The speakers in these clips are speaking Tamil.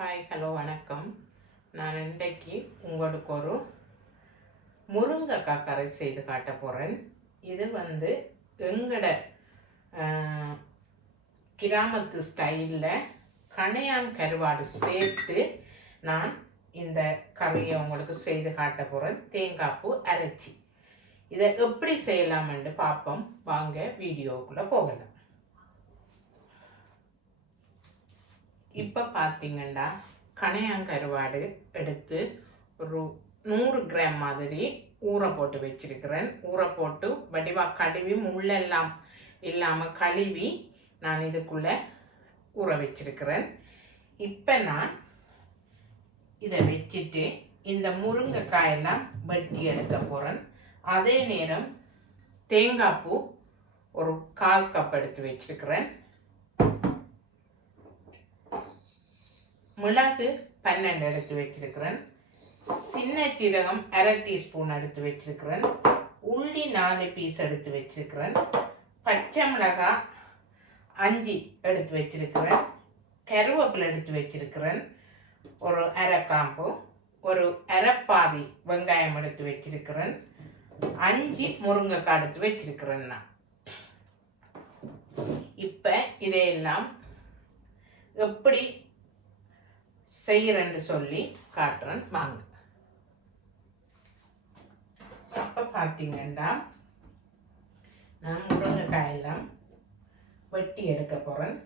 ஹாய் ஹலோ வணக்கம். நான் இன்றைக்கு உங்களுக்கு ஒரு முருங்கைக்காய் கரை செய்து காட்ட போகிறேன் இது வந்து எங்கட கிராமத்து ஸ்டைலில் கணையான் கருவாடு சேர்த்து நான் இந்த கறியை உங்களுக்கு செய்து காட்ட போகிறேன் தேங்காய் பூ அரைச்சி. இதை எப்படி செய்யலாம்னு பார்ப்போம். வாங்க வீடியோக்குள்ளே போகலாம். இப்போ பார்த்தீங்கன்னா கனையாங்கருவாடு எடுத்து ஒரு நூறு கிராம் மாதிரி ஊற போட்டு வச்சிருக்கிறேன். ஊற போட்டு வடிவாக கழுவி முள்ளெல்லாம் இல்லாமல் கழுவி நான் இதுக்குள்ளே ஊற வச்சிருக்கிறேன். இப்போ நான் இதை வச்சுட்டு இந்த முருங்கைக்காயெல்லாம் வெட்டி எடுக்க போகிறேன் அதே நேரம் தேங்காய் பூ ஒரு கால் கப் எடுத்து வச்சிருக்கிறேன். மிளகு பன்னெண்டு எடுத்து வச்சிருக்கிறேன். சின்ன சீரகம் அரை டீஸ்பூன் எடுத்து வச்சிருக்கிறேன். உள்ளி நாலு பீஸ் எடுத்து வச்சிருக்கிறேன். பச்சை மிளகாய் அஞ்சு எடுத்து வச்சிருக்கிறேன். கருவேப்பிலை எடுத்து வச்சிருக்கிறேன். ஒரு அரை காம்பு ஒரு அரைப்பாதி வெங்காயம் எடுத்து வச்சிருக்கிறேன். அஞ்சு முருங்கைக்காய் எடுத்து வச்சிருக்கிறேன் நான். இப்போ இதையெல்லாம் எப்படி செய்கிறேன்னு சொல்லி காட்டுறேன். வாங்க. அப்போ பார்த்தீங்கன்னா நான் முருங்கைக்காயெல்லாம் வெட்டி எடுக்க போகிறேன்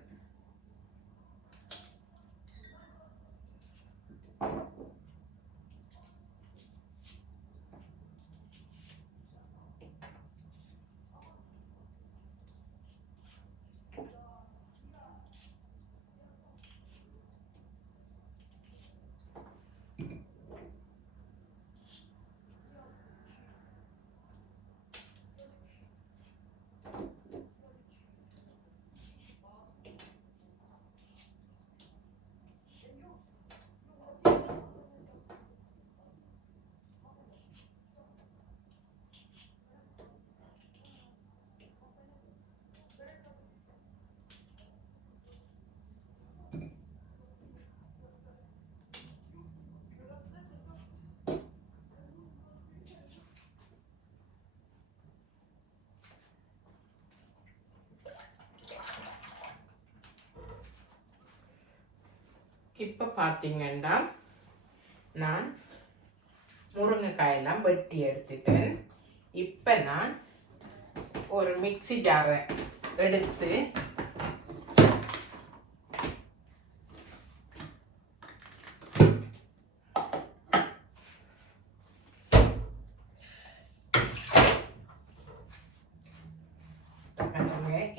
இப்போ பார்த்தீங்கன்னா நான் முருங்கைக்காயெல்லாம் வெட்டி எடுத்துட்டேன். இப்போ நான் ஒரு மிக்ஸி ஜாரை எடுத்து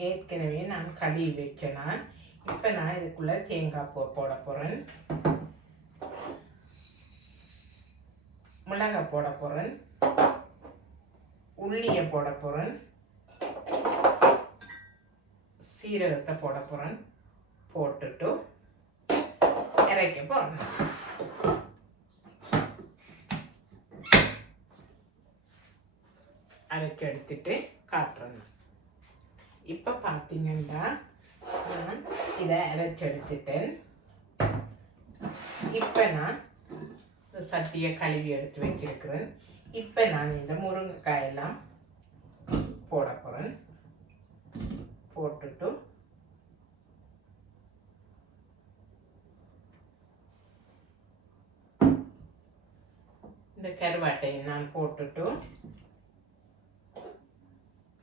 ஏற்கனவே நான் கழுவி வச்சேன் இப்போ நான் இதுக்குள்ளே தேங்காய் போ போட போகிறேன் மிளகாய் போட போகிறேன் உள்ளியை போட போகிறேன் சீரகத்தை போட போகிறேன் போட்டுட்டு இறைக்க போகிறேன் அரைக்க எடுத்துட்டு காட்டுறேன். இப்போ பார்த்தீங்கன்னா இதை அரைச்சி எடுத்துட்டேன். இப்போ நான் இந்த சட்டியை கழுவி எடுத்து வச்சிருக்கிறேன். இப்போ நான் இந்த முருங்கைக்காயெல்லாம் போட போகிறேன் போட்டுட்டு இந்த கருவாட்டையை நான் போட்டுட்டு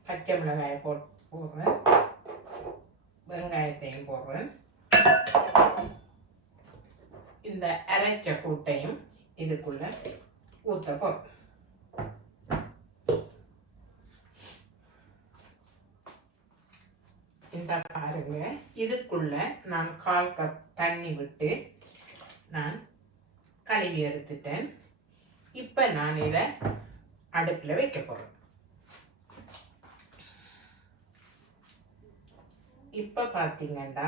பச்சை மிளகாயை போட் போடுறேன். வெங்காயத்தையும் போடுறேன். இந்த அரைச்ச கூட்டையும் இதுக்குள்ள ஊற்ற போடுறேன் இந்த பாருங்க இதுக்குள்ள நான் கால் கப் தண்ணி விட்டு நான் கழுவி எடுத்துட்டேன். இப்போ நான் இதை அடுப்பில் வைக்க போகிறேன் இப்போ பார்த்தீங்கன்னா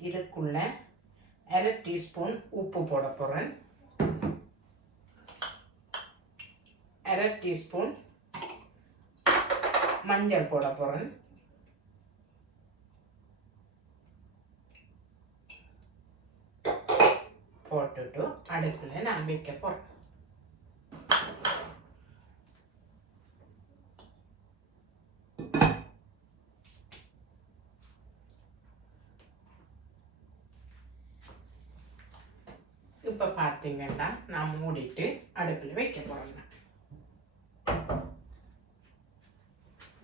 இதுக்குள்ள அரை டீஸ்பூன் உப்பு போட போகிறேன் அரை டீஸ்பூன் மஞ்சள் போட போகிறேன் போட்டுட்டு அடுப்பில் நான் வைக்க போகிறேன் இப்போ பார்த்தீங்கன்னா நான் மூடிட்டு அடுப்பில் வைக்க போகிறேன்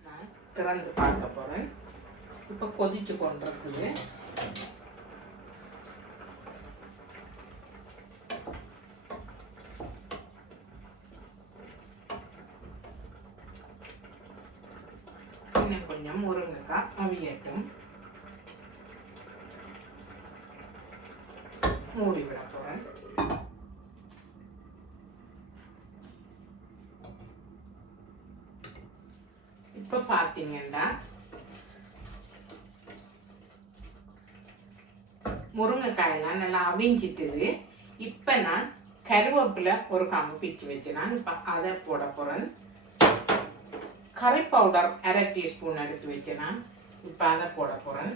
நான் திறந்து பார்க்க போகிறேன் இப்போ கொதிச்சு கொண்டிருக்குது. இன்னும் கொஞ்சம் முருங்கைக்காய் அவியட்டும். மூடி விட போகிறேன் இப்போ பார்த்தீங்கன்னா முருங்கைக்காயெல்லாம் நல்லா அவிஞ்சிட்டுது. இப்போ நான் கருவேப்பிலை ஒரு கம்பு பிச்சு வச்சு நான் இப்போ அதை போட போகிறேன் கறி பவுடர் அரை டீஸ்பூன் எடுத்து வச்சு நான் இப்போ அதை போட போகிறேன்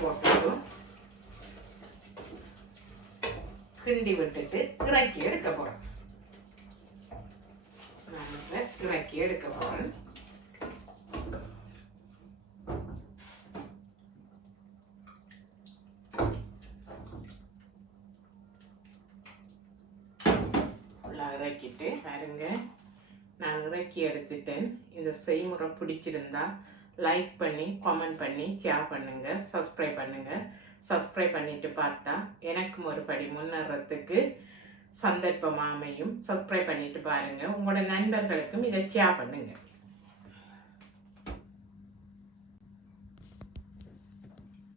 போட்டு கிண்டி விட்டுட்டு இறக்கி எடுக்க போகிறேன் நான் இப்போ இறக்கி எடுக்க போகிறேன் ஃபுல்லாக இறக்கிட்டு பாருங்க. நான் இறக்கி எடுத்துட்டேன். இந்த செய்முறை பிடிச்சிருந்தா லைக் பண்ணி கமெண்ட் பண்ணி ஷேர் பண்ணுங்க சப்ஸ்கிரைப் பண்ணுங்க. சப்ஸ்கிரைப் பண்ணிட்டு பார்த்தா எனக்கும் ஒரு படி முன்னேறத்துக்கு சந்தர்ப்பமாக அமையும் சப்ஸ்கிரைப் பண்ணிட்டு பாருங்க. உங்களோட நண்பர்களுக்கும் இதை ஷேர் பண்ணுங்கள்